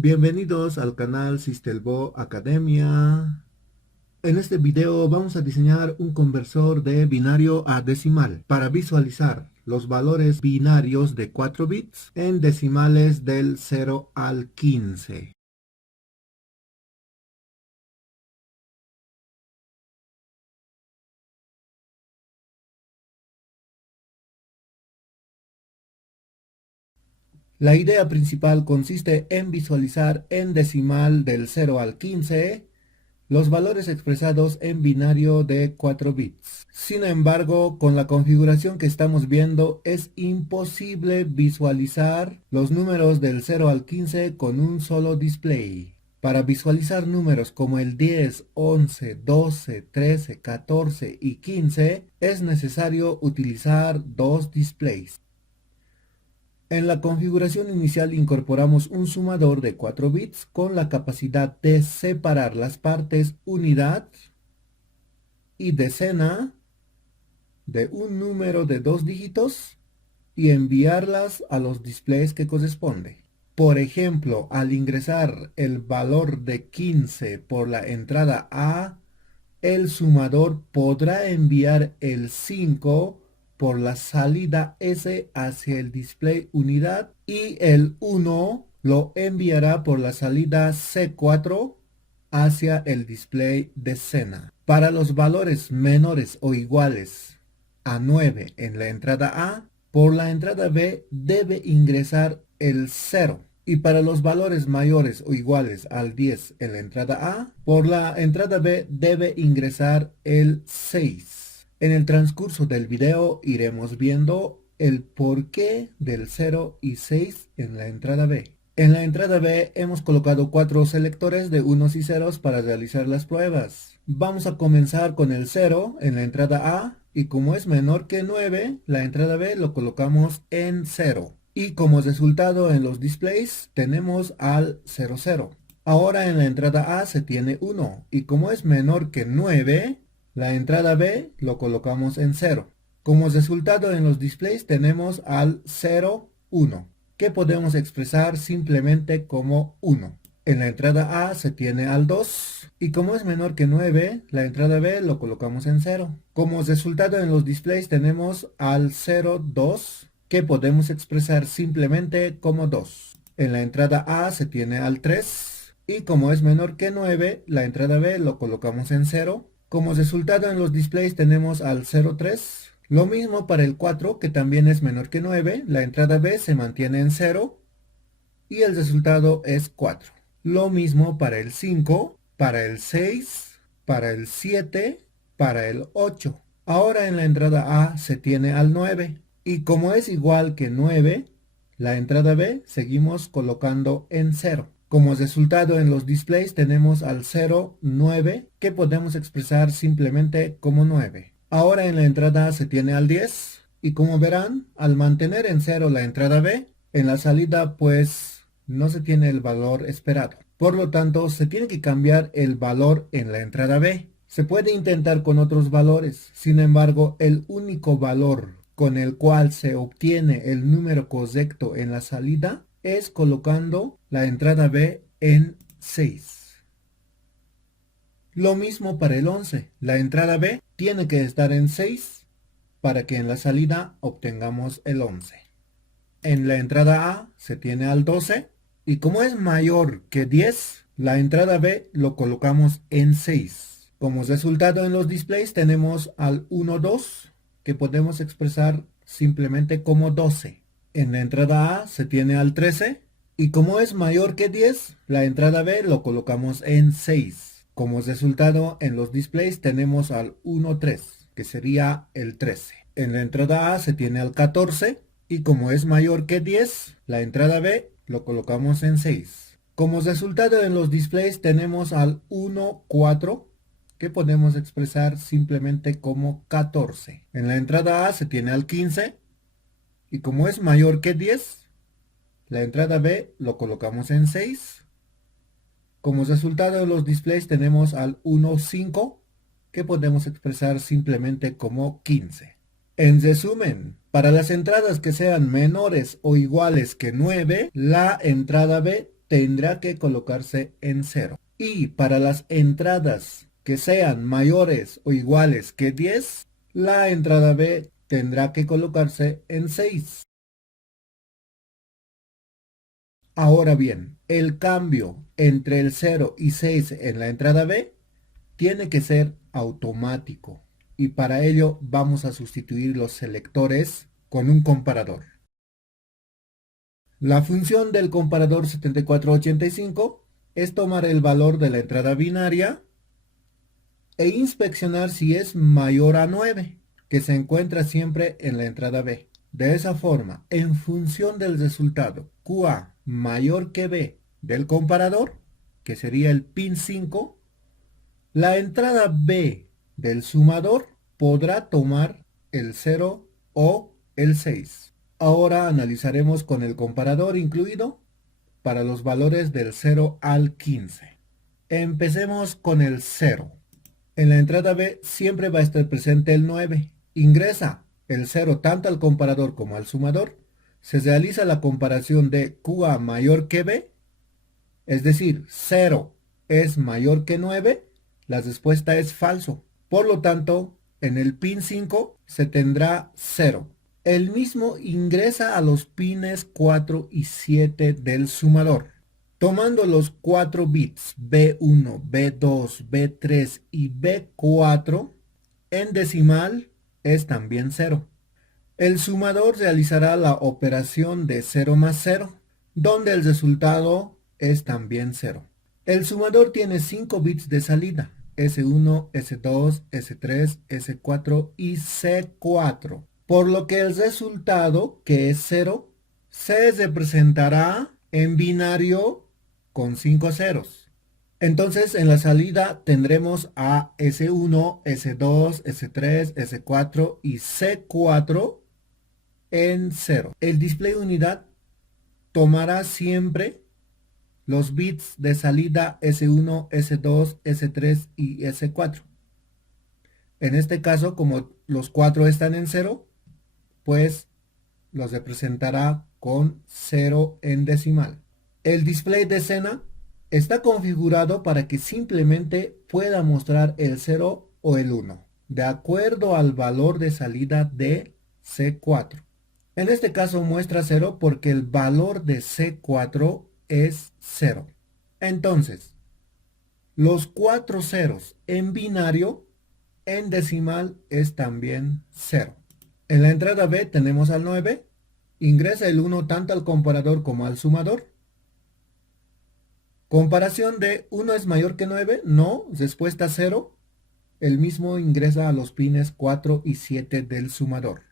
Bienvenidos al canal Sistelbo Academia. En este video vamos a diseñar un conversor de binario a decimal para visualizar los valores binarios de 4 bits en decimales del 0 al 15. La idea principal consiste en visualizar en decimal del 0 al 15 los valores expresados en binario de 4 bits. Sin embargo, con la configuración que estamos viendo, es imposible visualizar los números del 0 al 15 con un solo display. Para visualizar números como el 10, 11, 12, 13, 14 y 15, es necesario utilizar dos displays. En la configuración inicial incorporamos un sumador de 4 bits con la capacidad de separar las partes unidad y decena de un número de 2 dígitos y enviarlas a los displays que corresponde. Por ejemplo, al ingresar el valor de 15 por la entrada A, el sumador podrá enviar el 5 por la salida S hacia el display unidad y el 1 lo enviará por la salida C4 hacia el display decena. Para los valores menores o iguales a 9 en la entrada A, por la entrada B debe ingresar el 0. Y para los valores mayores o iguales al 10 en la entrada A, por la entrada B debe ingresar el 6. En el transcurso del video iremos viendo el porqué del 0 y 6 en la entrada B. En la entrada B hemos colocado 4 selectores de unos y ceros para realizar las pruebas. Vamos a comenzar con el 0 en la entrada A y como es menor que 9, la entrada B lo colocamos en 0. Y como resultado en los displays tenemos al 00. Ahora en la entrada A se tiene 1 y como es menor que 9, la entrada B lo colocamos en 0. Como resultado en los displays tenemos al 0, 1, que podemos expresar simplemente como 1. En la entrada A se tiene al 2 y como es menor que 9, la entrada B lo colocamos en 0. Como resultado en los displays tenemos al 0, 2, que podemos expresar simplemente como 2. En la entrada A se tiene al 3 y como es menor que 9, la entrada B lo colocamos en 0. Como resultado en los displays tenemos al 0,3. Lo mismo para el 4, que también es menor que 9, la entrada B se mantiene en 0 y el resultado es 4. Lo mismo para el 5, para el 6, para el 7, para el 8. Ahora en la entrada A se tiene al 9 y como es igual que 9, la entrada B seguimos colocando en 0. Como resultado en los displays tenemos al 0, 9, que podemos expresar simplemente como 9. Ahora en la entrada A se tiene al 10 y como verán, al mantener en 0 la entrada B, en la salida pues no se tiene el valor esperado. Por lo tanto, se tiene que cambiar el valor en la entrada B. Se puede intentar con otros valores, sin embargo, el único valor con el cual se obtiene el número correcto en la salida es colocando la entrada B en 6. Lo mismo para el 11. La entrada B tiene que estar en 6 para que en la salida obtengamos el 11. En la entrada A se tiene al 12 y como es mayor que 10, la entrada B lo colocamos en 6. Como resultado en los displays tenemos al 1, 2, que podemos expresar simplemente como 12. En la entrada A se tiene al 13 y como es mayor que 10, la entrada B lo colocamos en 6. Como resultado en los displays tenemos al 1, 3, que sería el 13. En la entrada A se tiene al 14 y como es mayor que 10, la entrada B lo colocamos en 6. Como resultado en los displays tenemos al 1, 4, que podemos expresar simplemente como 14. En la entrada A se tiene al 15 y como es mayor que 10, la entrada B lo colocamos en 6. Como resultado de los displays tenemos al 1, 5, que podemos expresar simplemente como 15. En resumen, para las entradas que sean menores o iguales que 9, la entrada B tendrá que colocarse en 0. Y para las entradas que sean mayores o iguales que 10, la entrada B tendrá que colocarse en 6. Ahora bien, el cambio entre el 0 y 6 en la entrada B tiene que ser automático. Y para ello vamos a sustituir los selectores con un comparador. La función del comparador 7485 es tomar el valor de la entrada binaria e inspeccionar si es mayor a 9, que se encuentra siempre en la entrada B. De esa forma, en función del resultado QA mayor que B del comparador, que sería el pin 5, la entrada B del sumador podrá tomar el 0 o el 6. Ahora analizaremos con el comparador incluido para los valores del 0 al 15. Empecemos con el 0. En la entrada B siempre va a estar presente el 9. Ingresa el 0 tanto al comparador como al sumador. Se realiza la comparación de QA mayor que B, es decir, 0 es mayor que 9. La respuesta es falso. Por lo tanto, en el pin 5 se tendrá 0. El mismo ingresa a los pines 4 y 7 del sumador. Tomando los 4 bits B1, B2, B3 y B4, en decimal es también 0. El sumador realizará la operación de 0 más 0, donde el resultado es también 0. El sumador tiene 5 bits de salida, S1, S2, S3, S4 y C4, por lo que el resultado, que es 0, se representará en binario con 5 ceros. Entonces en la salida tendremos a S1, S2, S3, S4 y C4 en 0. El display unidad tomará siempre los bits de salida S1, S2, S3 y S4. En este caso, como los 4 están en 0, pues los representará con 0 en decimal. El display de escena está configurado para que simplemente pueda mostrar el 0 o el 1, de acuerdo al valor de salida de C4. En este caso muestra 0 porque el valor de C4 es 0. Entonces, los 4 ceros en binario, en decimal es también 0. En la entrada B tenemos al 9. Ingresa el 1 tanto al comparador como al sumador. Comparación de 1 es mayor que 9. No, respuesta 0. El mismo ingresa a los pines 4 y 7 del sumador.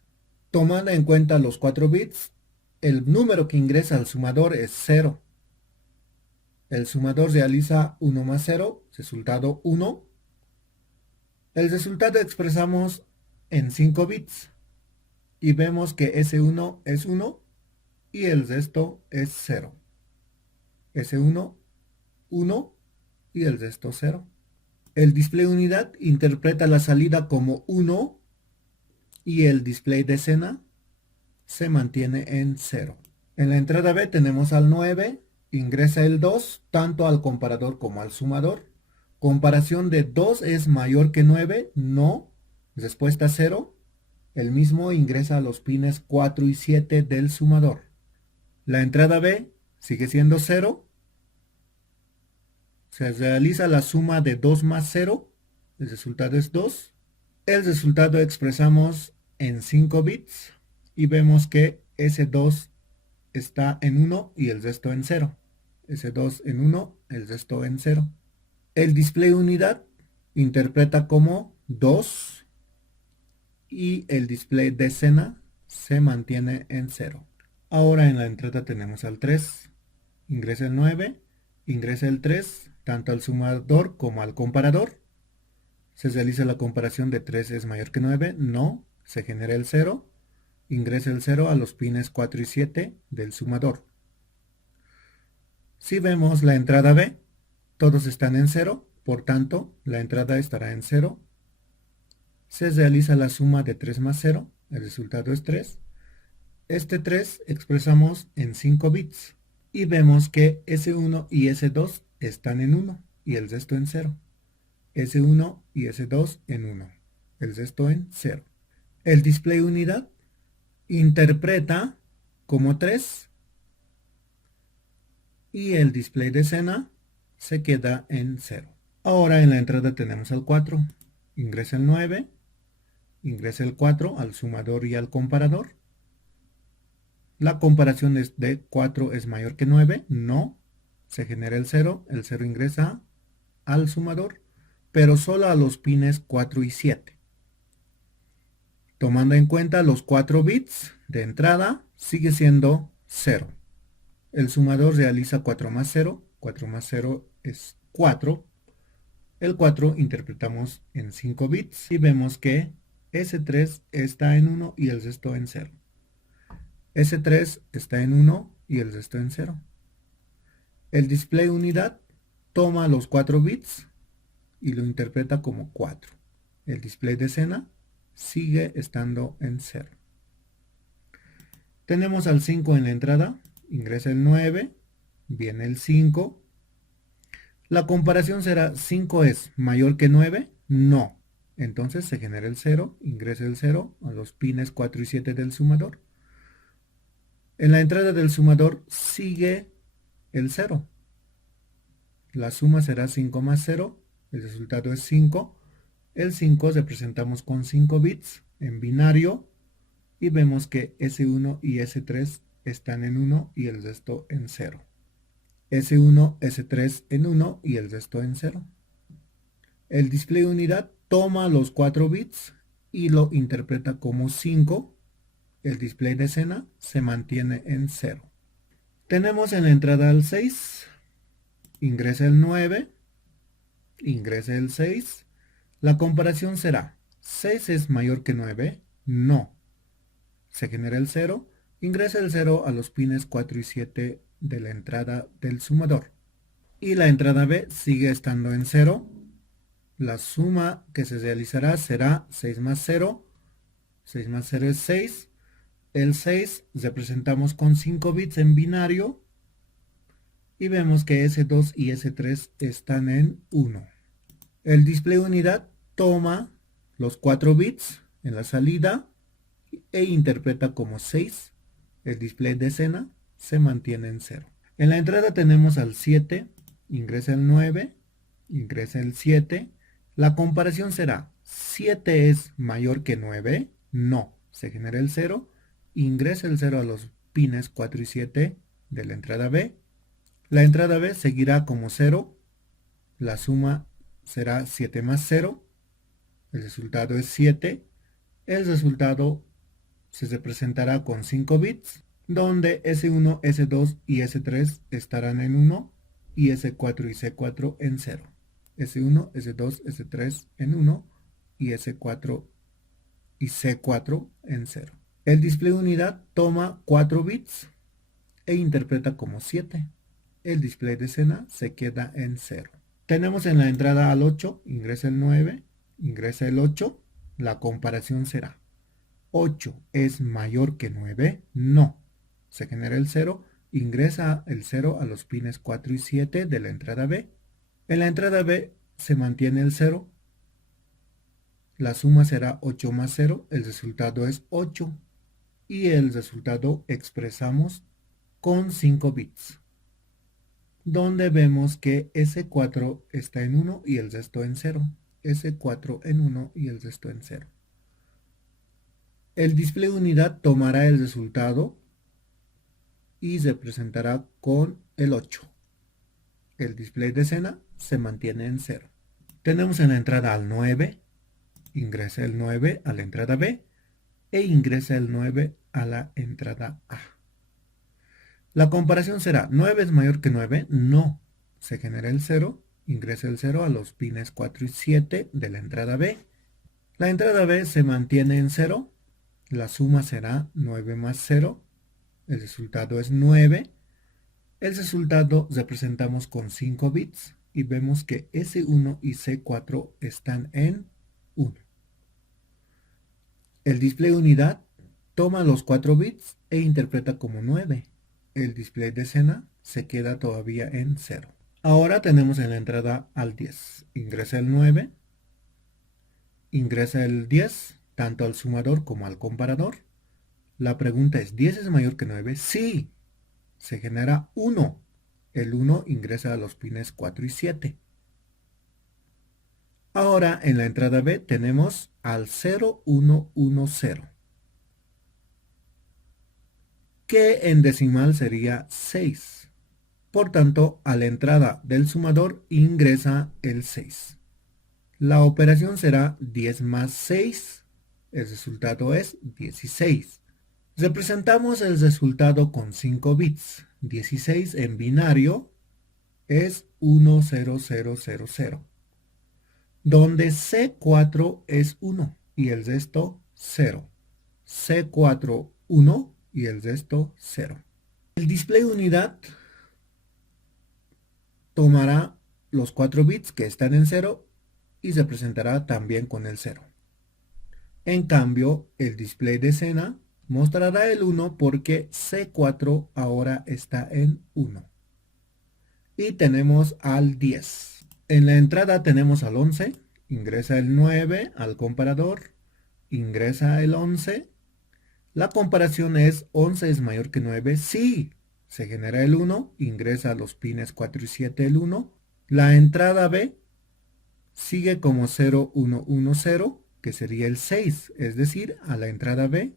Tomando en cuenta los 4 bits, el número que ingresa al sumador es 0. El sumador realiza 1 más 0, resultado 1. El resultado expresamos en 5 bits y vemos que S1 es 1 y el resto es 0. S1, 1 y el resto 0. El display unidad interpreta la salida como 1 y el display de escena se mantiene en 0. En la entrada B tenemos al 9, ingresa el 2 tanto al comparador como al sumador. Comparación de 2 es mayor que 9, no, respuesta 0. El mismo ingresa a los pines 4 y 7 del sumador. La entrada B sigue siendo 0. Se realiza la suma de 2 más 0. El resultado es 2. El resultado expresamos en 5 bits. Y vemos que S2 está en 1 y el resto en 0. S2 en 1, el resto en 0. El display unidad interpreta como 2 y el display de escena se mantiene en 0. Ahora en la entrada tenemos al 3. Ingresa el 9, ingresa el 3, tanto al sumador como al comparador. Se realiza la comparación de 3 es mayor que 9, no, se genera el 0. Ingresa el 0 a los pines 4 y 7 del sumador. Si vemos la entrada B, todos están en 0, por tanto, la entrada estará en 0. Se realiza la suma de 3 más 0, el resultado es 3. Este 3 expresamos en 5 bits y vemos que S1 y S2 están en 1 y el resto en 0. S1 y S2 en 1, el resto en 0. El display unidad interpreta como 3 y el display de escena se queda en 0. Ahora en la entrada tenemos el 4. Ingresa el 9, ingresa el 4 al sumador y al comparador. La comparación es de 4 es mayor que 9, no. Se genera el 0 ingresa al sumador, pero solo a los pines 4 y 7. Tomando en cuenta los 4 bits de entrada, sigue siendo 0. El sumador realiza 4 más 0, 4 más 0 es 4. El 4 interpretamos en 5 bits y vemos que S3 está en 1 y el resto en 0. S3 está en 1 y el resto en 0. El display unidad toma los 4 bits y lo interpreta como 4. El display de escena sigue estando en 0. Tenemos al 5 en la entrada, ingresa el 9, viene el 5. La comparación será 5 es mayor que 9, no. Entonces se genera el 0, ingresa el 0 a los pines 4 y 7 del sumador. En la entrada del sumador sigue el 0. La suma será 5 más 0, el resultado es 5. El 5 representamos con 5 bits en binario y vemos que S1 y S3 están en 1 y el resto en 0. S1, S3 en 1 y el resto en 0. El display unidad toma los 4 bits y lo interpreta como 5. El display de escena se mantiene en 0. Tenemos en la entrada el 6, ingresa el 9, ingresa el 6. La comparación será, ¿6 es mayor que 9? No. Se genera el 0, ingresa el 0 a los pines 4 y 7 de la entrada del sumador. Y la entrada B sigue estando en 0. La suma que se realizará será 6 más 0. 6 más 0 es 6. El 6 representamos con 5 bits en binario. Y vemos que S2 y S3 están en 1. El display unidad toma los 4 bits en la salida e interpreta como 6. El display de escena se mantiene en 0. En la entrada tenemos al 7, ingresa el 9, ingresa el 7. La comparación será, ¿7 es mayor que 9? No. Se genera el 0, ingresa el 0 a los pines 4 y 7 de la entrada B. La entrada B seguirá como 0. La suma será 7 más 0. El resultado es 7. El resultado se representará con 5 bits, donde S1, S2 y S3 estarán en 1 y S4 y C4 en 0. S1, S2, S3 en 1 y S4 y C4 en 0. El display unidad toma 4 bits e interpreta como 7. El display de escena se queda en 0. Tenemos en la entrada al 8, ingresa el 9, ingresa el 8. La comparación será, ¿8 es mayor que 9? No. Se genera el 0, ingresa el 0 a los pines 4 y 7 de la entrada B. En la entrada B se mantiene el 0. La suma será 8 más 0, el resultado es 8. Y el resultado expresamos con 5 bits, donde vemos que S4 está en 1 y el resto en 0. S4 en 1 y el resto en 0. El display unidad tomará el resultado y se presentará con el 8. El display de escena se mantiene en 0. Tenemos en la entrada al 9, ingresa el 9 a la entrada B e ingresa el 9 a la entrada A. La comparación será, ¿9 es mayor que 9? No. Se genera el 0, ingresa el 0 a los pines 4 y 7 de la entrada B. La entrada B se mantiene en 0. La suma será 9 más 0. El resultado es 9. El resultado representamos con 5 bits y vemos que S1 y C4 están en 1. El display unidad toma los 4 bits e interpreta como 9. el display de escena se queda todavía en 0. Ahora tenemos en la entrada al 10. Ingresa el 9, ingresa el 10, tanto al sumador como al comparador. La pregunta es, ¿10 es mayor que 9? Sí, se genera 1. El 1 ingresa a los pines 4 y 7. Ahora en la entrada B tenemos al 0, 1, 1, 0. Que en decimal sería 6. Por tanto, a la entrada del sumador ingresa el 6. La operación será 10 más 6. El resultado es 16. Representamos el resultado con 5 bits. 16 en binario es 10000, donde C4 es 1 y el resto 0. C4 1 y el resto 0. El display unidad tomará los 4 bits que están en 0 y se presentará también con el 0. En cambio, el display de escena mostrará el 1 porque C4 ahora está en 1. Y tenemos al 10. En la entrada tenemos al 11, ingresa el 9 al comparador, ingresa el 11. La comparación es 11 es mayor que 9, sí. Se genera el 1, ingresa a los pines 4 y 7 el 1. La entrada B sigue como 0, 1, 1, 0, que sería el 6, es decir, a la entrada B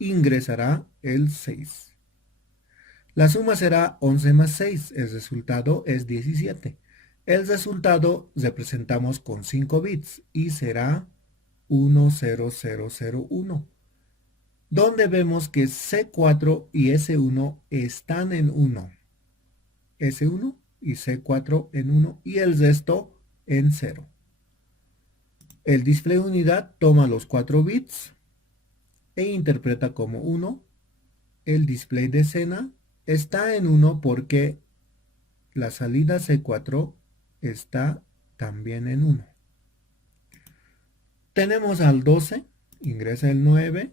ingresará el 6. La suma será 11 más 6, el resultado es 17. El resultado representamos con 5 bits y será 10001, donde vemos que C4 y S1 están en 1. S1 y C4 en 1 y el resto en 0. El display unidad toma los 4 bits e interpreta como 1. El display de escena está en 1 porque la salida C4 está también en 1. Tenemos al 12, ingresa el 9,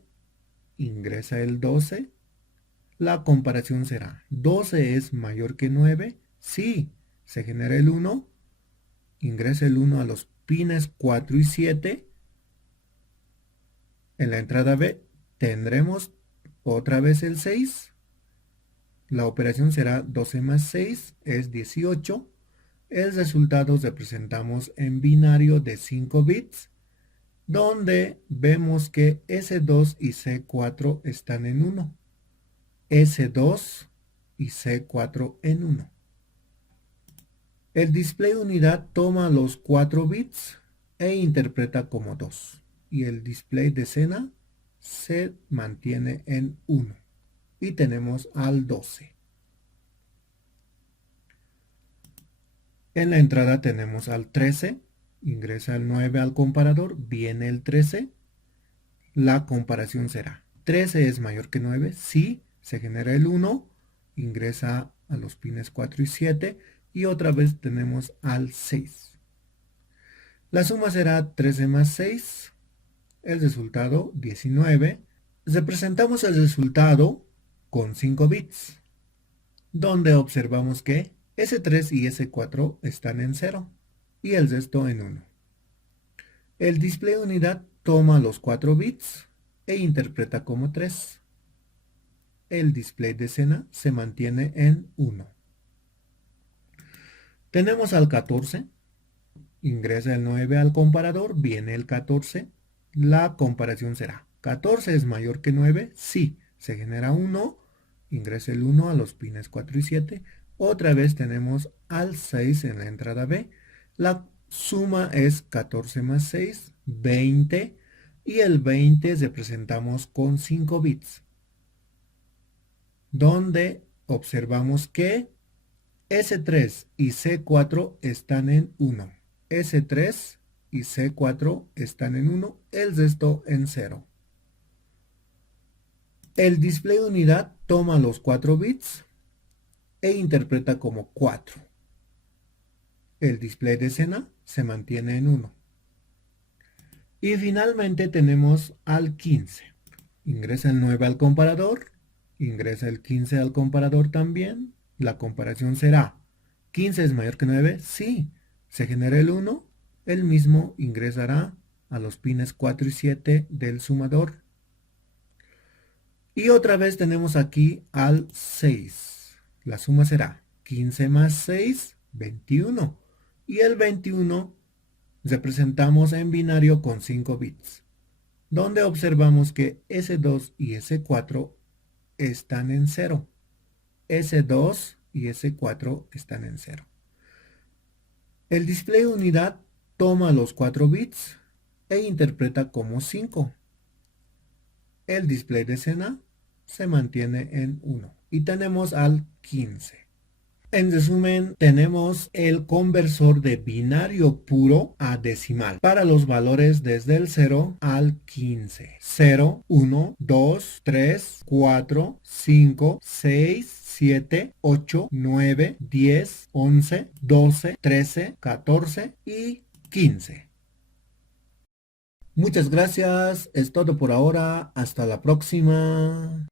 ingresa el 12. La comparación será, ¿12 es mayor que 9? Sí, se genera el 1, ingresa el 1 a los pines 4 y 7. En la entrada B tendremos otra vez el 6. La operación será 12 más 6 es 18. El resultado representamos en binario de 5 bits, donde vemos que S2 y C4 están en 1. S2 y C4 en 1. El display unidad toma los 4 bits e interpreta como 2. Y el display de escena se mantiene en 1. Y tenemos al 12. En la entrada tenemos al 13. Ingresa el 9 al comparador. Viene el 13. La comparación será, ¿13 es mayor que 9? Sí. Se genera el 1. Ingresa a los pines 4 y 7. Y otra vez tenemos al 6. La suma será 13 más 6. El resultado 19. Representamos el resultado con 5 bits, donde observamos que S3 y S4 están en 0 y el resto en 1. El display unidad toma los 4 bits e interpreta como 3. El display de escena se mantiene en 1. Tenemos al 14. Ingresa el 9 al comparador, viene el 14. La comparación será, ¿14 es mayor que 9? Sí, se genera 1, ingresa el 1 a los pines 4 y 7. Otra vez tenemos al 6 en la entrada B. La suma es 14 más 6, 20. Y el 20 representamos con 5 bits, donde observamos que S3 y C4 están en 1. S3 y C4 están en 1, el resto en 0. El display unidad toma los 4 bits e interpreta como 4. El display de escena se mantiene en 1. Y finalmente tenemos al 15. Ingresa el 9 al comparador, ingresa el 15 al comparador también. La comparación será, ¿15 es mayor que 9? Sí. Se genera el 1, el mismo ingresará a los pines 4 y 7 del sumador. Y otra vez tenemos aquí al 6. La suma será 15 más 6, 21. Y el 21 representamos en binario con 5 bits, donde observamos que S2 y S4 están en 0. S2 y S4 están en 0. El display unidad toma los 4 bits e interpreta como 5. El display de escena se mantiene en 1. Y tenemos al 15. En resumen, tenemos el conversor de binario puro a decimal para los valores desde el 0 al 15. 0, 1, 2, 3, 4, 5, 6, 7, 8, 9, 10, 11, 12, 13, 14 y 15. Muchas gracias, es todo por ahora, hasta la próxima.